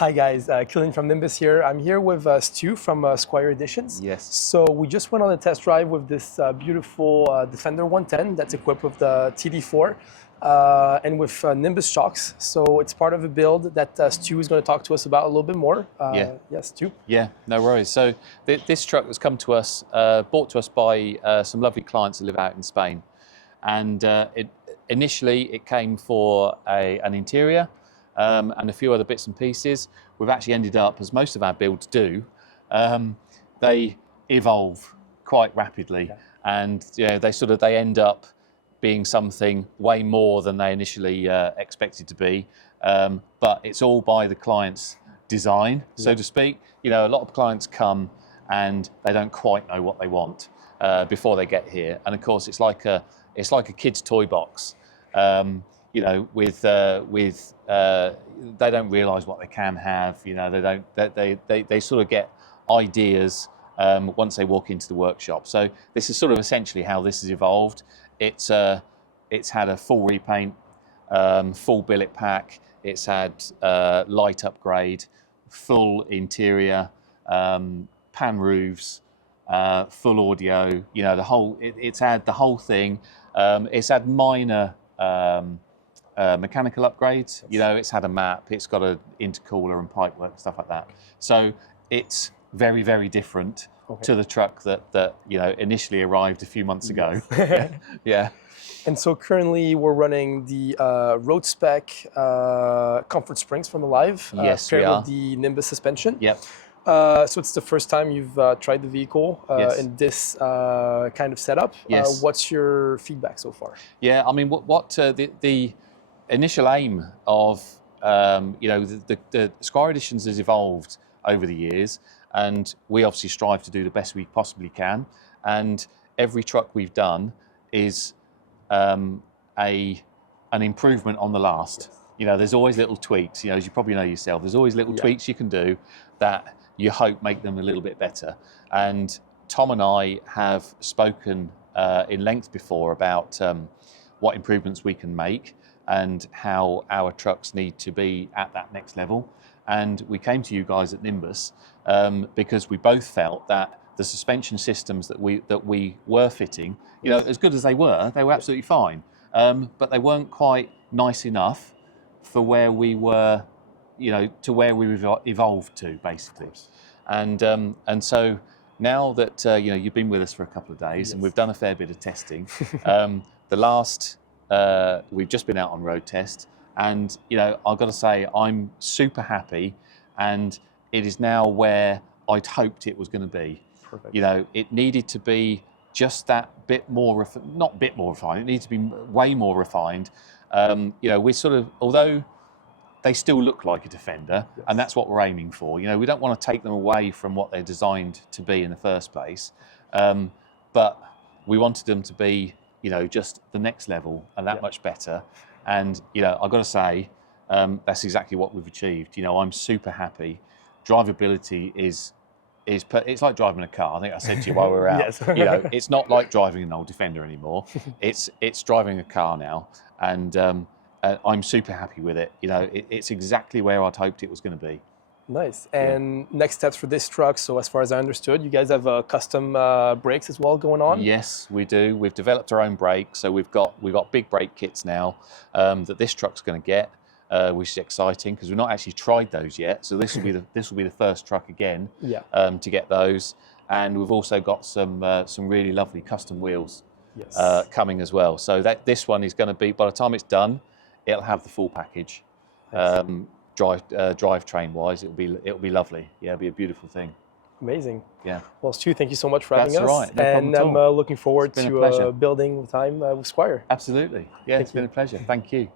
Hi guys, Killian from Nimbus here. I'm here with Stu from Squire Editions. Yes. So we just went on a test drive with this beautiful Defender 110 that's equipped with the TD4 and with Nimbus shocks. So it's part of a build that Stu is going to talk to us about a little bit more. Yeah. Yes, Stu? Yeah, no worries. So this truck has come to us, brought to us by some lovely clients that live out in Spain. And initially it came for an interior, and a few other bits and pieces. We've actually ended up, as most of our builds do, they evolve quite rapidly, Yeah. and they end up being something way more than they initially expected to be. But it's all by the client's design, so to speak. You know, a lot of clients come and they don't quite know what they want before they get here, and of course it's like a kid's toy box. You know, they don't realise what they can have. You know, they sort of get ideas once they walk into the workshop. So this is sort of essentially how this has evolved. It's had a full repaint, full billet pack. It's had light upgrade, full interior, pan roofs, full audio. You know, the whole. It's had the whole thing. It's had minor mechanical upgrades. You know, it's had a map, it's got an intercooler and pipework, stuff like that. So it's very, very different to the truck that you know initially arrived a few months ago. Yeah. And so currently we're running the road-spec comfort springs from Alive, Yes, paired we are. with the Nimbus suspension. Yep. So it's the first time you've tried the vehicle Yes. in this kind of setup. Yes. What's your feedback so far? Yeah, I mean, the initial aim of you know, the Squire Editions has evolved over the years, and we obviously strive to do the best we possibly can. And every truck we've done is an improvement on the last. You know, there's always little tweaks. You know, as you probably know yourself, there's always little tweaks you can do that you hope make them a little bit better. And Tom and I have spoken in length before about what improvements we can make and how our trucks need to be at that next level. And we came to you guys at Nimbus because we both felt that the suspension systems that we were fitting, you know, as good as they were absolutely fine, but they weren't quite nice enough for where we were, you know, to where we evolved to, basically. And so now that you know, you've been with us for a couple of days and we've done a fair bit of testing, we've just been out on road test, and you know, I've got to say I'm super happy, and it is now where I'd hoped it was going to be. Perfect. You know, it needed to be just that bit more, not bit more refined, it needs to be way more refined. You know, we sort of, although they still look like a Defender, and that's what we're aiming for. You know, we don't want to take them away from what they're designed to be in the first place, but we wanted them to be, you know, just the next level and that much better. And you know, I've got to say, that's exactly what we've achieved. You know, I'm super happy. Drivability is it's like driving a car. I think I said to you while we were out. Yes. You know, it's not like driving an old Defender anymore. It's driving a car now, and I'm super happy with it. You know, it's exactly where I'd hoped it was going to be. Nice. And next steps for this truck, so as far as I understood, you guys have custom brakes as well going on? Yes, we do. We've developed our own brakes, so we've got big brake kits now that this truck's going to get, which is exciting because we've not actually tried those yet. So this will be the first truck again to get those, and we've also got some really lovely custom wheels coming as well. So this one is going to be, by the time it's done, it'll have the full package. Drivetrain wise, it'll be lovely. Yeah, it'll be a beautiful thing. Amazing. Yeah. Well, Stu, thank you so much for having us. That's all right. No problem at I'm all. looking forward to building with time with Squire. Absolutely. Yeah, it's been a pleasure. Thank you.